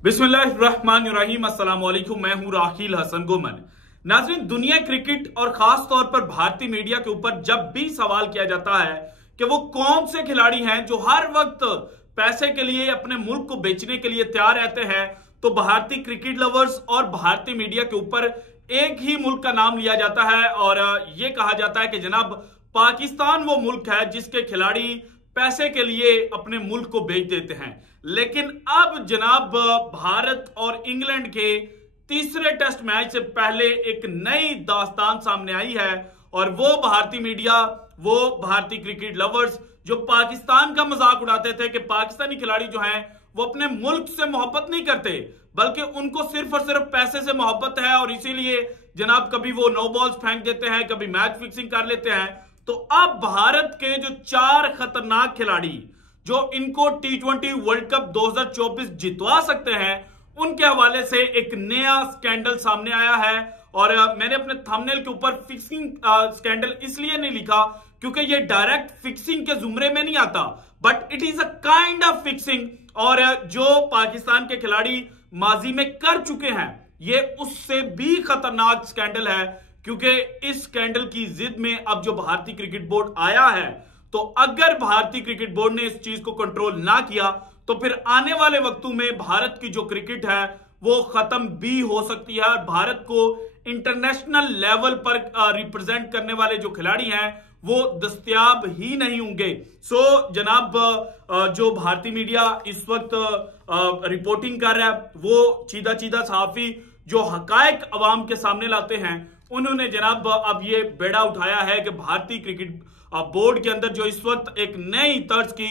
बिस्मिल्लाहिर्रहमानिर्रहीम, अस्सलाम वालेकुम। मैं हूं राखिल हसन गोमन। नाज़रीन, दुनिया क्रिकेट और खास तौर पर भारतीय मीडिया के ऊपर जब भी सवाल किया जाता है कि वो कौन से खिलाड़ी हैं जो हर वक्त पैसे के लिए अपने मुल्क को बेचने के लिए तैयार रहते हैं, तो भारतीय क्रिकेट लवर्स और भारतीय मीडिया के ऊपर एक ही मुल्क का नाम लिया जाता है और यह कहा जाता है कि जनाब पाकिस्तान वो मुल्क है जिसके खिलाड़ी पैसे के लिए अपने मुल्क को बेच देते हैं। लेकिन अब जनाब भारत और इंग्लैंड के तीसरे टेस्ट मैच से पहले एक नई दास्तान सामने आई है और वो भारतीय मीडिया, वो भारतीय क्रिकेट लवर्स जो पाकिस्तान का मजाक उड़ाते थे कि पाकिस्तानी खिलाड़ी जो हैं वो अपने मुल्क से मोहब्बत नहीं करते बल्कि उनको सिर्फ और सिर्फ पैसे से मोहब्बत है और इसीलिए जनाब कभी वो नो बॉल्स फेंक देते हैं, कभी मैच फिक्सिंग कर लेते हैं। तो अब भारत के जो 4 खतरनाक खिलाड़ी जो इनको T20 वर्ल्ड कप 2024 जितवा सकते हैं, उनके हवाले से एक नया स्कैंडल सामने आया है। और मैंने अपने थंबनेल के ऊपर फिक्सिंग स्कैंडल इसलिए नहीं लिखा क्योंकि ये डायरेक्ट फिक्सिंग के जुमरे में नहीं आता, but it is a kind of fixing. और जो पाकिस्तान के खिलाड़ी माजी में कर चुके हैं, ये उससे भी खतरनाक स्कैंडल है क्योंकि इस स्कैंडल की जिद में अब जो भारतीय क्रिकेट बोर्ड आया है, तो अगर भारतीय क्रिकेट बोर्ड ने इस चीज को कंट्रोल ना किया तो फिर आने वाले वक्तों में भारत की जो क्रिकेट है वो खत्म भी हो सकती है और भारत को इंटरनेशनल लेवल पर रिप्रेजेंट करने वाले जो खिलाड़ी हैं वो दस्तयाब ही नहीं होंगे। सो जनाब जो भारतीय मीडिया इस वक्त रिपोर्टिंग कर रहा है, वो सीधा सीधा सहाफी जो हकायक अवाम के सामने लाते हैं, उन्होंने जनाब अब ये बेड़ा उठाया है कि भारतीय क्रिकेट बोर्ड के अंदर जो इस वक्त एक नई तर्ज की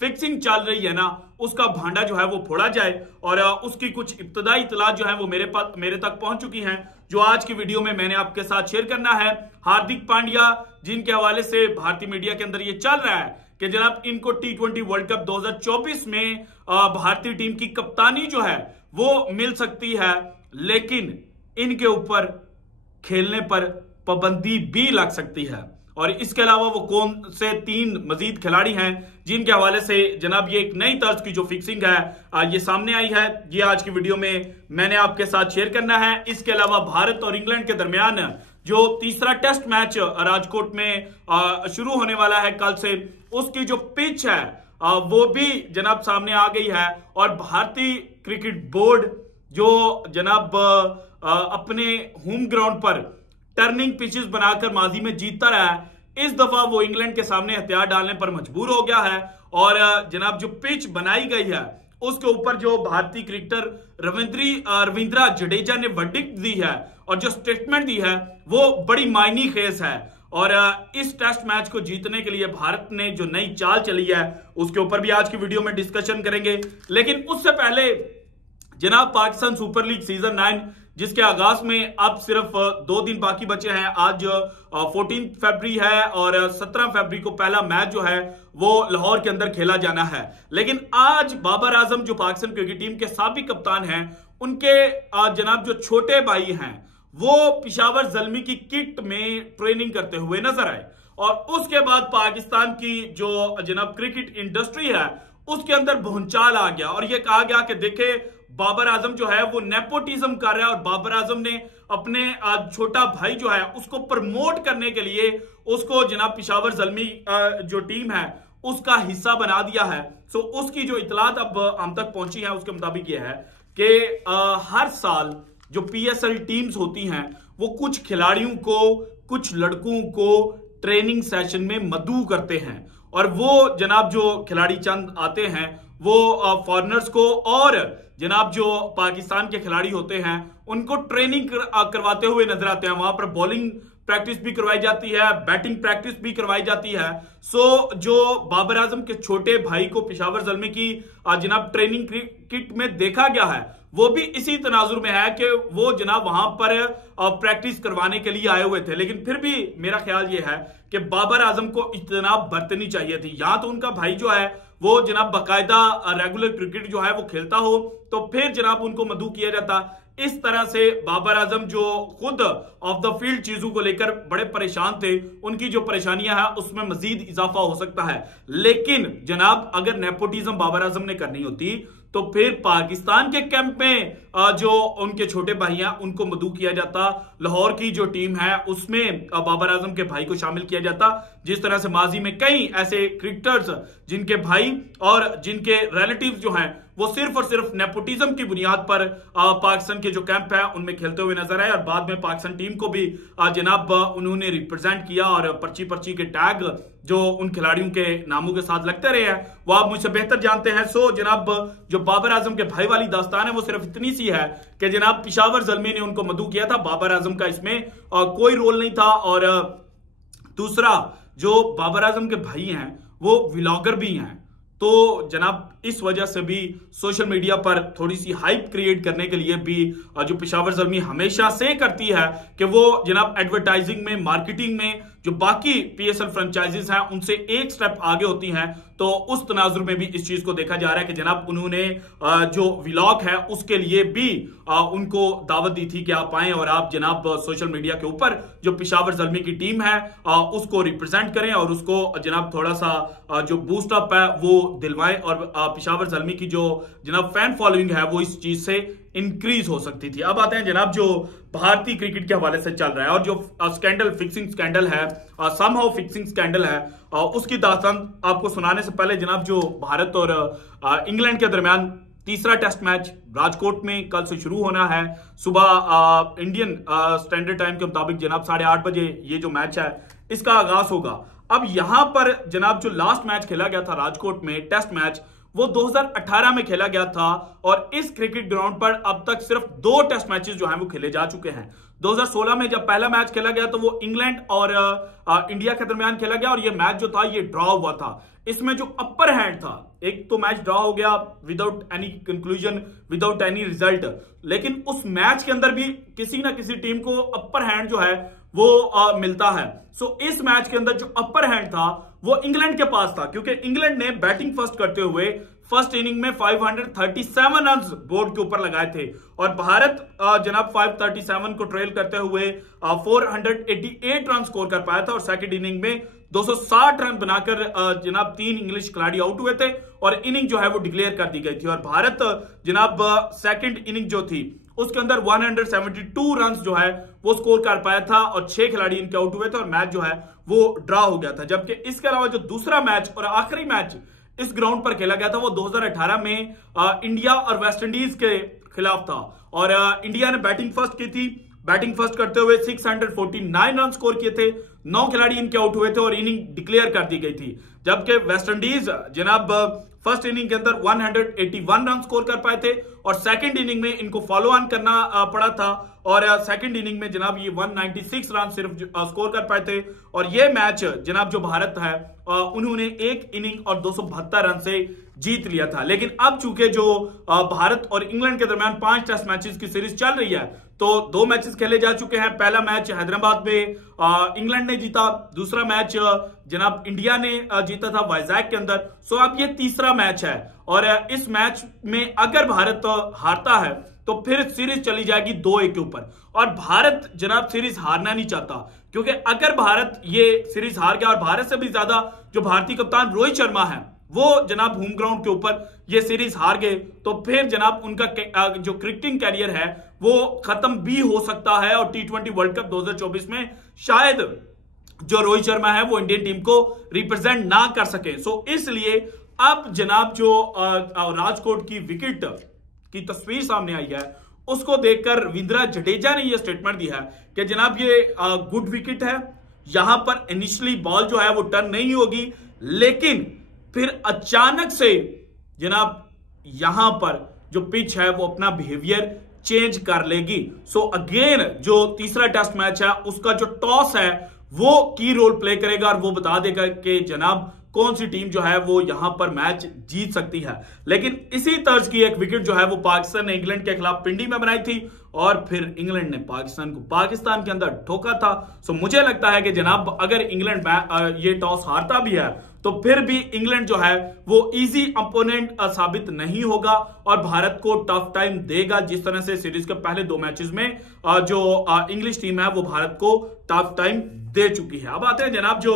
फिक्सिंग चल रही है ना, उसका भांडा जो है वो फोड़ा जाए। और उसकी कुछ इब्तदाई इतलात जो है वो मेरे तक पहुंच चुकी हैं, जो आज की वीडियो में मैंने आपके साथ शेयर करना है। हार्दिक पांड्या, जिनके हवाले से भारतीय मीडिया के अंदर ये चल रहा है कि जनाब इनको T20 वर्ल्ड कप 2024 में भारतीय टीम की कप्तानी जो है वो मिल सकती है, लेकिन इनके ऊपर खेलने पर पाबंदी भी लग सकती है। और इसके अलावा वो कौन से 3 मजीद खिलाड़ी हैं जिनके हवाले से जनाब ये एक नई तर्ज की जो फिक्सिंग है ये सामने आई है, ये आज की वीडियो में मैंने आपके साथ शेयर करना है। इसके अलावा भारत और इंग्लैंड के दरमियान जो तीसरा टेस्ट मैच राजकोट में शुरू होने वाला है कल से, उसकी जो पिच है वो भी जनाब सामने आ गई है। और भारतीय क्रिकेट बोर्ड जो जनाब अपने होम ग्राउंड पर टर्निंग पिचेस बनाकर माजी में जीतता रहा है, इस दफा वो इंग्लैंड के सामने हथियार डालने पर मजबूर हो गया है। और जनाब जो पिच बनाई गई है उसके ऊपर जो भारतीय क्रिकेटर रविंद्रा जडेजा ने वर्डिक्ट दी है और जो स्टेटमेंट दी है वो बड़ी मायनी खेज है। और इस टेस्ट मैच को जीतने के लिए भारत ने जो नई चाल चली है उसके ऊपर भी आज की वीडियो में डिस्कशन करेंगे। लेकिन उससे पहले जनाब पाकिस्तान सुपर लीग सीजन 9 जिसके आगाज में अब सिर्फ 2 दिन बाकी बचे हैं, आज 14 फरवरी है और 17 फरवरी को पहला मैच जो है वो लाहौर के अंदर खेला जाना है। लेकिन आज बाबर आजम जो पाकिस्तान क्रिकेट टीम के साबिक कप्तान हैं, उनके जनाब जो छोटे भाई हैं वो पेशावर ज़ल्मी की किट में ट्रेनिंग करते हुए नजर आए। और उसके बाद पाकिस्तान की जो जनाब क्रिकेट इंडस्ट्री है उसके अंदर भूचाल आ गया और यह कहा गया कि देखे बाबर आजम जो है वो नेपोटिज्म कर रहा है और बाबर आजम ने अपने छोटा भाई जो है उसको प्रमोट करने के लिए उसको जनाब पेशावर ज़ल्मी जो टीम है उसका हिस्सा बना दिया है। सो उसकी जो इतलात अब हम तक पहुंची है उसके मुताबिक यह है कि हर साल जो PSL टीम्स होती हैं वो कुछ खिलाड़ियों को, कुछ लड़कों को ट्रेनिंग सेशन में मदऊ करते हैं और वो जनाब जो खिलाड़ी चंद आते हैं वो फॉरेनर्स को और जनाब जो पाकिस्तान के खिलाड़ी होते हैं उनको ट्रेनिंग करवाते हुए नजर आते हैं। वहां पर बॉलिंग प्रैक्टिस भी करवाई जाती है, बैटिंग प्रैक्टिस भी करवाई जाती है। सो जो बाबर आजम के छोटे भाई को पेशावर ज़ल्मी की जनाब ट्रेनिंग किट में देखा गया है, वो भी इसी तनाजुर में है कि वो जनाब वहां पर प्रैक्टिस करवाने के लिए आए हुए थे। लेकिन फिर भी मेरा ख्याल ये है कि बाबर आजम को इज्तनाब बरतनी चाहिए थी। या तो उनका भाई जो है वो जनाब बाकायदा रेगुलर क्रिकेट जो है वो खेलता हो तो फिर जनाब उनको मदऊ किया जाता। इस तरह से बाबर आजम जो खुद ऑफ द फील्ड चीजों को लेकर बड़े परेशान थे, उनकी जो परेशानियां हैं उसमें मजीद इजाफा हो सकता है। लेकिन जनाब अगर नेपोटिज्म बाबर आजम ने करनी होती तो फिर पाकिस्तान के कैंप में जो उनके छोटे भाई हैं उनको मदऊ किया जाता। लाहौर की जो टीम है उसमें बाबर आजम के भाई को शामिल किया जाता। जिस तरह से माजी में कई ऐसे क्रिकेटर्स जिनके भाई और जिनके रिलेटिव्स जो हैं वो सिर्फ और सिर्फ नेपोटिज्म की बुनियाद पर पाकिस्तान के जो कैंप है उनमें खेलते हुए नजर आए और बाद में पाकिस्तान टीम को भी जनाब उन्होंने रिप्रेजेंट किया और पर्ची पर्ची के टैग जो उन खिलाड़ियों के नामों के साथ लगते रहे हैं वो आप मुझसे बेहतर जानते हैं। सो जनाब जो बाबर आजम के भाई वाली दास्तान है वो सिर्फ इतनी सी है कि जनाब पेशावर ज़ल्मी ने उनको मदऊ किया था, बाबर आजम का इसमें कोई रोल नहीं था। और दूसरा जो बाबर आजम के भाई हैं वो व्लॉगर भी हैं, तो जनाब इस वजह से भी सोशल मीडिया पर थोड़ी सी हाइप क्रिएट करने के लिए भी जो पेशावर ज़ल्मी हमेशा से करती है कि वो जनाब एडवर्टाइजिंग में, मार्केटिंग में जो बाकी पीएसएल फ्रेंचाइजीज हैं उनसे एक स्टेप आगे होती हैं। तो उस तनाजुर में भी इस चीज को देखा जा रहा है कि जनाब उन्होंने जो व्लॉग है उसके लिए भी उनको दावत दी थी कि आप आएं और आप जनाब सोशल मीडिया के ऊपर जो पेशावर ज़ल्मी की टीम है उसको रिप्रेजेंट करें और उसको जनाब थोड़ा सा जो बूस्ट अप है वो दिलवाएं और पेशावर ज़ल्मी की जो जनाब फैन फॉलोइंग है वो इस चीज से इंक्रीज हो सकती थी। अब आते हैं जनाब जो भारतीय क्रिकेट के हवाले से चल रहा है और जो स्कैंडल, फिक्सिंग स्कैंडल है, समहाउ फिक्सिंग स्कैंडल है, उसकी दास्तान आपको सुनाने से पहले जनाब जो भारत और इंग्लैंड के दरमियान तीसरा टेस्ट मैच राजकोट में कल से शुरू होना है सुबह इंडियन स्टैंडर्ड टाइम के मुताबिक जनाब 8:30 बजे ये जो मैच है इसका आगाज होगा। अब यहां पर जनाब जो लास्ट मैच खेला गया था राजकोट में टेस्ट मैच वो 2018 में खेला गया था और इस क्रिकेट ग्राउंड पर अब तक सिर्फ 2 टेस्ट मैचेस जो हैं वो खेले जा चुके हैं। 2016 में जब पहला मैच खेला गया तो वो इंग्लैंड और इंडिया के दरमियान खेला गया और ये मैच जो था ये ड्रॉ हुआ था। इसमें जो अपर हैंड था, एक तो मैच ड्रॉ हो गया without any conclusion, without any result, लेकिन उस मैच के अंदर भी किसी ना किसी टीम को अपर हैंड जो है वो मिलता है। सो इस मैच के अंदर जो अपर हैंड था वो इंग्लैंड के पास था क्योंकि इंग्लैंड ने बैटिंग फर्स्ट करते हुए फर्स्ट इनिंग में 537 रन बोर्ड के ऊपर लगाए थे और भारत जनाब 537 को ट्रेल करते हुए 488 रन स्कोर कर पाया था और सेकंड इनिंग में 260 रन बनाकर जनाब 3 इंग्लिश खिलाड़ी आउट हुए थे और इनिंग जो है वो डिक्लेयर कर दी गई थी और भारत जनाब सेकंड इनिंग जो थी उसके अंदर 172 रन जो है वो स्कोर कर पाया था और 6 खिलाड़ी इनके आउट हुए थे और मैच जो है वो ड्रॉ हो गया था। जबकि इसके अलावा जो दूसरा मैच और आखिरी मैच इस ग्राउंड पर खेला गया था वो 2018 में इंडिया और वेस्ट इंडीज के खिलाफ था और इंडिया ने बैटिंग फर्स्ट की थी। बैटिंग फर्स्ट करते हुए 649 रन स्कोर किए थे, 9 खिलाड़ी इनके आउट हुए थे और इनिंग डिक्लेयर कर दी गई थी। जबकि वेस्ट इंडीज जनाब फर्स्ट इनिंग के अंदर 181 रन स्कोर कर पाए थे और सेकंड इनिंग में इनको फॉलो ऑन करना पड़ा था और सेकंड इनिंग में जनाब ये 196 रन सिर्फ स्कोर कर पाए थे और ये मैच जनाब जो भारत है उन्होंने एक इनिंग और 272 रन से जीत लिया था। लेकिन अब चूंकि जो भारत और इंग्लैंड के दरमियान 5 टेस्ट मैचेस की सीरीज चल रही है तो 2 मैचेस खेले जा चुके हैं। पहला मैच हैदराबाद में इंग्लैंड ने जीता, दूसरा मैच जनाब इंडिया ने जीता था वाइजैक के अंदर। सो अब ये तीसरा मैच है और इस मैच में अगर भारत हारता है तो फिर सीरीज चली जाएगी 2-1 के ऊपर और भारत जनाब सीरीज हारना नहीं चाहता क्योंकि अगर भारत ये सीरीज हार गया और भारत से भी ज्यादा जो भारतीय कप्तान रोहित शर्मा है वो जनाब होम ग्राउंड के ऊपर ये सीरीज हार गए तो फिर जनाब उनका जो क्रिकेटिंग कैरियर है वो खत्म भी हो सकता है और T20 वर्ल्ड कप 2024 में शायद जो रोहित शर्मा है वो इंडियन टीम को रिप्रेजेंट ना कर सके। सो इसलिए अब जनाब जो राजकोट की विकेट की तस्वीर सामने आई है उसको देखकर रविंद्र जडेजा ने यह स्टेटमेंट दिया है कि जनाब ये गुड विकेट है, यहां पर इनिशियली बॉल जो है वो टर्न नहीं होगी लेकिन फिर अचानक से जनाब यहां पर जो पिच है वो अपना बिहेवियर चेंज कर लेगी। सो अगेन जो तीसरा टेस्ट मैच है उसका जो टॉस है वो की रोल प्ले करेगा और वो बता देगा कि जनाब कौन सी टीम जो है वो यहां पर मैच जीत सकती है। लेकिन इसी तर्ज की एक विकेट जो है वो पाकिस्तान ने इंग्लैंड के खिलाफ पिंडी में बनाई थी और फिर इंग्लैंड ने पाकिस्तान को पाकिस्तान के अंदर ठोका था। सो मुझे लगता है कि जनाब अगर इंग्लैंड ये टॉस हारता भी है तो फिर भी इंग्लैंड जो है वो इजी अपोनेंट साबित नहीं होगा और भारत को टफ टाइम देगा जिस तरह से सीरीज के पहले 2 मैचेस में जो इंग्लिश टीम है वो भारत को टफ टाइम दे चुकी है। अब आते हैं जनाब जो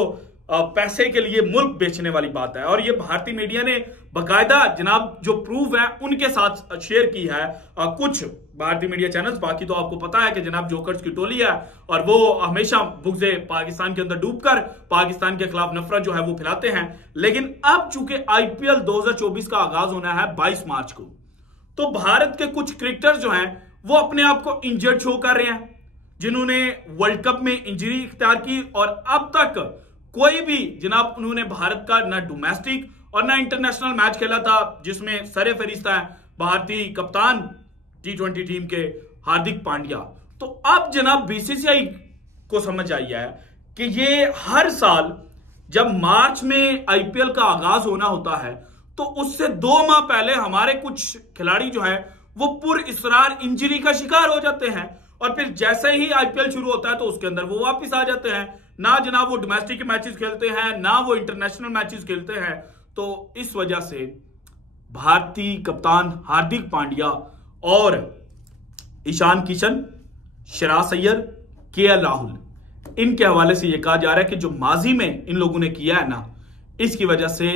पैसे के लिए मुल्क बेचने वाली बात है। और ये भारतीय मीडिया ने बकायदा जनाब जो प्रूफ है उनके साथ शेयर की है कुछ भारतीय मीडिया चैनल्स। बाकी तो आपको पता है कि जनाब जोकर्स की टोली है और वो हमेशा बुग़्ज़े पाकिस्तान के अंदर डूबकर पाकिस्तान के खिलाफ नफरत जो है वो फैलाते हैं। लेकिन अब चूंकि आईपीएल 2024 का आगाज होना है 22 मार्च को, तो भारत के कुछ क्रिकेटर्स जो हैं वो अपने आप को इंजर्ड शो कर रहे हैं, जिन्होंने वर्ल्ड कप में इंजरी इख्तियार की और अब तक कोई भी जनाब उन्होंने भारत का ना डोमेस्टिक और ना इंटरनेशनल मैच खेला था जिसमें सरे फरिश्ता है भारतीय कप्तान T20 टीम के हार्दिक पांड्या। तो अब जनाब बीसीसीआई को समझ आई है कि ये हर साल जब मार्च में आईपीएल का आगाज होना होता है तो उससे 2 माह पहले हमारे कुछ खिलाड़ी जो है वो पुरइसरार इंजरी का शिकार हो जाते हैं और फिर जैसे ही आईपीएल शुरू होता है तो उसके अंदर वो वापस आ जाते हैं। ना जनाब वो डोमेस्टिक मैचेस खेलते हैं ना वो इंटरनेशनल मैचेस खेलते हैं। तो इस वजह से भारतीय कप्तान हार्दिक पांड्या और ईशान किशन, सिराज अय्यर, केएल राहुल, इनके हवाले से यह कहा जा रहा है कि जो माजी में इन लोगों ने किया है ना, इसकी वजह से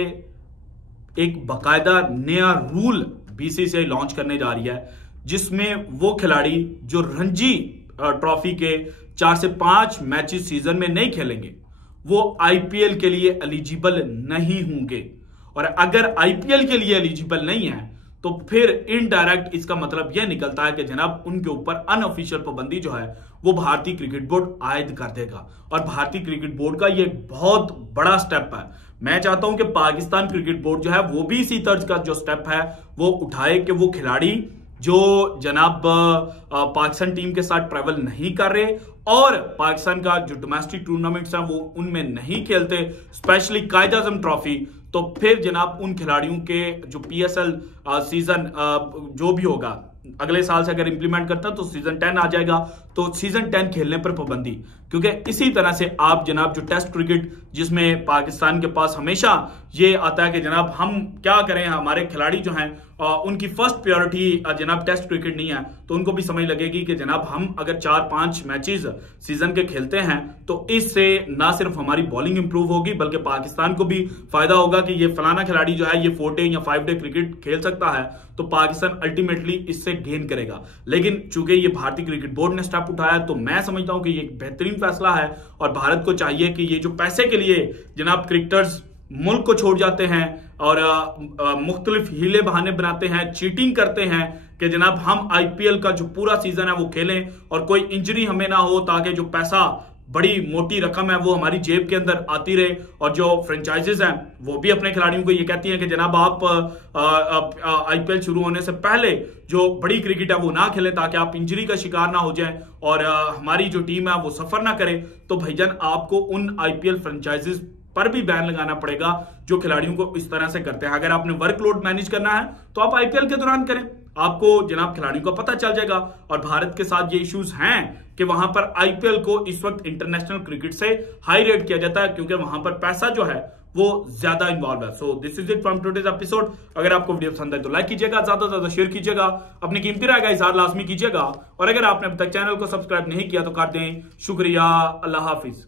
एक बाकायदा नया रूल बीसीसीआई लॉन्च करने जा रही है जिसमें वो खिलाड़ी जो रणजी ट्रॉफी के 4 से 5 मैचेस सीजन में नहीं खेलेंगे वो आईपीएल के लिए एलिजिबल नहीं होंगे। और अगर आईपीएल के लिए एलिजिबल नहीं है तो फिर इनडायरेक्ट इसका मतलब यह निकलता है कि जनाब उनके ऊपर अनऑफिशियल पाबंदी जो है वो भारतीय क्रिकेट बोर्ड आयद कर देगा। और भारतीय क्रिकेट बोर्ड का ये बहुत बड़ा स्टेप है। मैं चाहता हूं कि पाकिस्तान क्रिकेट बोर्ड जो है वो भी इसी तर्ज का जो स्टेप है वो उठाए कि वो खिलाड़ी जो जनाब पाकिस्तान टीम के साथ ट्रैवल नहीं कर रहे और पाकिस्तान का जो डोमेस्टिक टूर्नामेंट्स हैं वो उनमें नहीं खेलते, स्पेशली कायद आजम ट्रॉफी, तो फिर जनाब उन खिलाड़ियों के जो पीएसएल सीजन जो भी होगा अगले साल से अगर इंप्लीमेंट करता है तो सीजन 10 आ जाएगा, तो सीजन 10 खेलने पर पाबंदी। क्योंकि इसी तरह से आप जनाब जो टेस्ट क्रिकेट जिसमें पाकिस्तान के पास हमेशा ये आता है कि जनाब हम क्या करें, हमारे खिलाड़ी जो हैं उनकी फर्स्ट प्रायोरिटी जनाब टेस्ट क्रिकेट नहीं है, तो उनको भी समझ लगेगी कि जनाब हम अगर 4-5 मैचेस सीजन के खेलते हैं तो इससे ना सिर्फ हमारी बॉलिंग इंप्रूव होगी बल्कि पाकिस्तान को भी फायदा होगा कि ये फलाना खिलाड़ी जो है ये 4 डे या 5 डे क्रिकेट खेल सकता है, तो पाकिस्तान अल्टीमेटली इससे गेन करेगा। लेकिन चूंकि ये भारतीय क्रिकेट बोर्ड ने स्टेप उठाया तो मैं समझता हूं कि ये एक बेहतरीन फैसला है और भारत को चाहिए कि ये जो पैसे के लिए जनाब क्रिकेटर्स मुल्क को छोड़ जाते हैं और मुख्तलिफ हीले बहाने बनाते हैं, चीटिंग करते हैं कि जनाब हम आईपीएल का जो पूरा सीजन है वो खेलें और कोई इंजरी हमें ना हो ताकि जो पैसा बड़ी मोटी रकम है वो हमारी जेब के अंदर आती रहे। और जो फ्रेंचाइजीज हैं वो भी अपने खिलाड़ियों को ये कहती हैं कि जनाब आप आईपीएल शुरू होने से पहले जो बड़ी क्रिकेट है वो ना खेलें ताकि आप इंजरी का शिकार ना हो जाएं और हमारी जो टीम है वो सफर ना करे। तो भाईजान आपको उन आईपीएल फ्रेंचाइजीज पर भी बैन लगाना पड़ेगा जो खिलाड़ियों को इस तरह से करते हैं। अगर आपने वर्कलोड मैनेज करना है तो आप आईपीएल के दौरान करें, आपको जनाब खिलाड़ियों का पता चल जाएगा। और भारत के साथ ये इश्यूज हैं कि वहां पर आईपीएल को इस वक्त इंटरनेशनल क्रिकेट से हाई रेट किया जाता है क्योंकि वहां पर पैसा जो है वो ज्यादा इन्वॉल्व है। So this is it from today's episode. अगर आपको वीडियो पसंद है तो लाइक कीजिएगा, ज्यादा से ज्यादा शेयर कीजिएगा, अपनी कीमती राय का इजहार लाजमी कीजिएगा और अगर आपने अब तक चैनल को सब्सक्राइब नहीं किया तो कर दें। शुक्रिया, अल्लाह हाफिज।